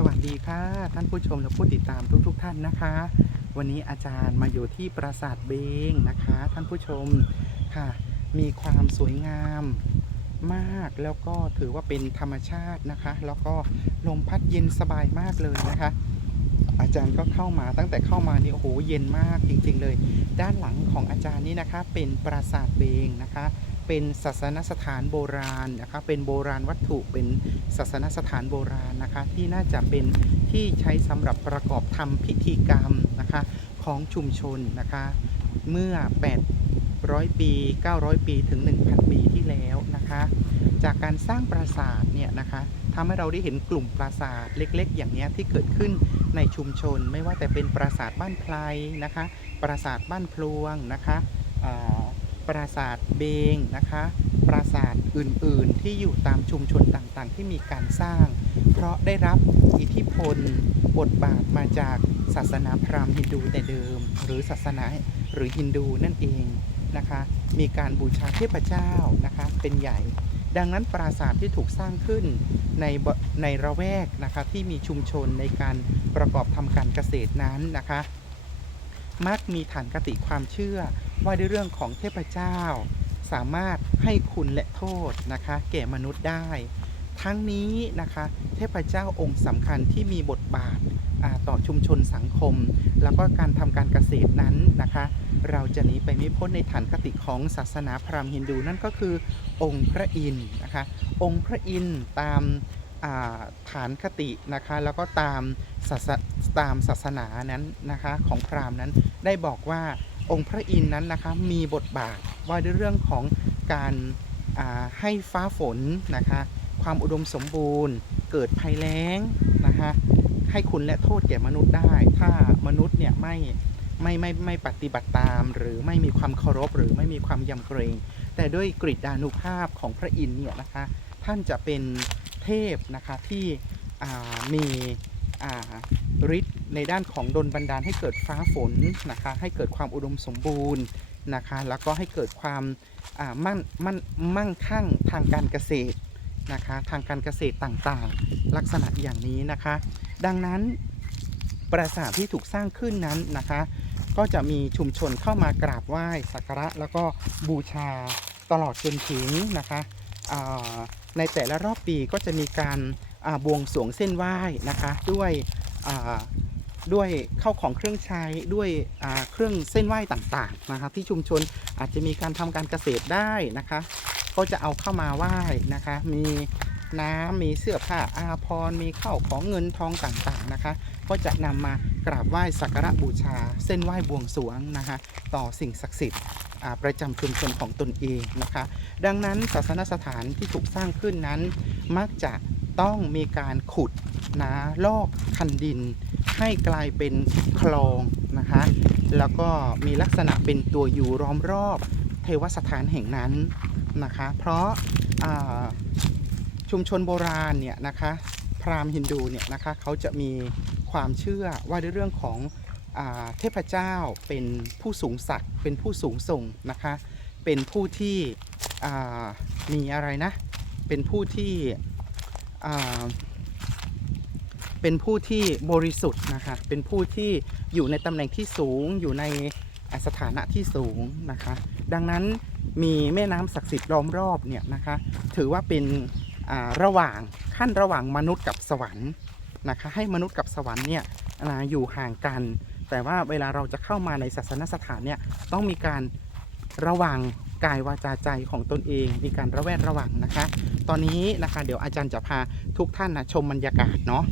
สวัสดีค่ะ ท่านผู้ชมและผู้ติดตามทุกๆทท่านนะคะ วันนี้อาจารย์มาอยู่ที่ปราสาทเบงนะคะ ท่านผู้ชมค่ะ มีความสวยงามมากแล้วก็ถือว่าเป็นธรรมชาตินะคะ แล้วก็ลมพัดเย็นสบายมากเลยนะคะ อาจารย์ก็เข้ามาตั้งแต่เข้ามานี่โอ้โหเย็นมากจริงๆเลย ด้านหลังของอาจารย์นี่นะคะ เป็นปราสาทเบงนะคะ เป็นศาสนสถานโบราณนะคะ เป็นโบราณวัตถุเป็นศาสนสถานโบราณนะคะ ที่น่าจะเป็นที่ใช้สำหรับประกอบทำพิธีกรรมนะคะของชุมชนนะคะ เมื่อ 800 ปี 900 ปีถึง 1,000 ปีที่แล้วนะคะ จากการสร้างปราสาทเนี่ยนะคะทำให้เราได้เห็นกลุ่มปราสาทเล็ก ๆ อย่างนี้ที่เกิดขึ้นในชุมชน ไม่ว่าแต่เป็นปราสาทบ้านไพรนะคะ ปราสาทบ้านพลวงนะคะปราสาทเบงนะคะ ปราสาทอื่นๆ ที่อยู่ตามชุมชนต่างๆ ที่มีการสร้าง เพราะได้รับอิทธิพลบทบาทมาจากศาสนาพราหมณ์ฮินดูแต่เดิม หรือศาสนาหรือฮินดูนั่นเองนะคะ มีการบูชาเทพเจ้านะคะ เป็นใหญ่ ดังนั้นปราสาทที่ถูกสร้างขึ้นในในระแวกนะคะที่มีชุมชนในการประกอบทำการเกษตรนั้นนะคะ มักมีฐานคติความเชื่อว่าด้วยเรื่องของเทพเจ้า สามารถให้คุณและโทษนะคะ แก่มนุษย์ได้ ทั้งนี้นะคะเทพเจ้าองค์สำคัญที่มีบทบาทต่อชุมชนสังคม แล้วก็การทำการเกษตรนั้นนะคะ เราจะหนีไปไม่พ้นในฐานคติของศาสนาพราหมณ์ฮินดูนั่นก็คือองค์พระอินทร์นะคะองค์พระอินทร์ตามาฐานคตินะคะแล้วก็ตามศาสตามศาสนานั้นนะคะของพราหมณ์นั้นได้บอกว่าองค์พระอินทร์นั้นนะคะมีบทบาทว่าด้วยเรื่องของการาให้ฟ้าฝนนะคะความอุดมสมบูรณ์ เกิดภัยแล้งนะคะให้คุณและโทษแก่มนุษย์ได้ ถ้ามนุษย์เนี่ยไม่ ไม่ไม่ไม่ปฏิบัติตาม หรือไม่มีความเคารพหรือไม่มีความยำเกรง แต่ด้วยกริดานุภาพของพระอินทร์เนี่ยนะคะท่านจะเป็นเทพนะคะที่มีฤทธิ์ในด้านของดลบันดาลให้เกิดฟ้าฝนนะคะให้เกิดความอุดมสมบูรณ์นะคะแล้วก็ให้เกิดความมั่นมั่นมั่งคั่งทางการเกษตรนะคะทางการเกษตรต่างๆ ลักษณะอย่างนี้นะคะ ดังนั้นปราสาทที่ถูกสร้างขึ้นนั้นนะคะ ก็จะมีชุมชนเข้ามากราบไหว้สักการะแล้วก็บูชาตลอดจนถึงนะคะในแต่ละรอบปีก็จะมีการบวงสรวงเส้นไหว้นะคะด้วยด้วยเข้าของเครื่องใช้ด้วยเครื่องเส้นไหว้ต่างๆนะคะที่ชุมชนอาจจะมีการทำการเกษตรได้นะคะ ก็จะเอาเข้ามาไหว้นะคะ มี น้ำมีเสื้อผ้าอาภรณ์มีข้าวของเงินทองต่างๆนะคะ ก็จะนำมากราบไหว้สักการะบูชา เส้นไหว้บวงสรวงนะคะ ต่อสิ่งศักดิ์สิทธิ์ประจำชุมชนของตนเองนะคะ ดังนั้นศาสนสถานที่ถูกสร้างขึ้นนั้น มักจะต้องมีการขุดนะลอกคันดิน ให้กลายเป็นคลองนะคะ แล้วก็มีลักษณะเป็นตัวอยู่ล้อมรอบเทวสถานแห่งนั้นนะคะ เพราะอ่า ชุมชนโบราณเนี่ยนะคะพราหมณ์ฮินดูเนี่ยนะคะเขาจะมีความเชื่อว่าในเรื่องของอเทพเจ้าเป็นผู้สูงศักดิ์เป็นผู้สูงส่งนะคะเป็นผู้ที่มีอะไรนะเป็นผู้ที่เป็นผู้ที่บริสุทธิ์นะคะเป็นผู้ที่อยู่ในตำแหน่งที่สูงอยู่ในสถานะที่สูงนะคะ ดังนั้นมีแม่น้ำศักดิ์สิทธิ์ล้อมรอบเนี่ยนะคะถือว่าเป็น ระหว่างขั้นระหว่างมนุษย์กับสวรรค์นะคะให้มนุษย์กับสวรรค์เนี่ยอยู่ห่างกัน แต่ว่าเวลาเราจะเข้ามาในศาสนสถานเนี่ยต้องมีการระวังกายวาจาใจของตนเอง มีการระแวดระวังนะคะ ตอนนี้นะคะเดี๋ยวอาจารย์จะพาทุกท่านนะชมบรรยากาศเนาะ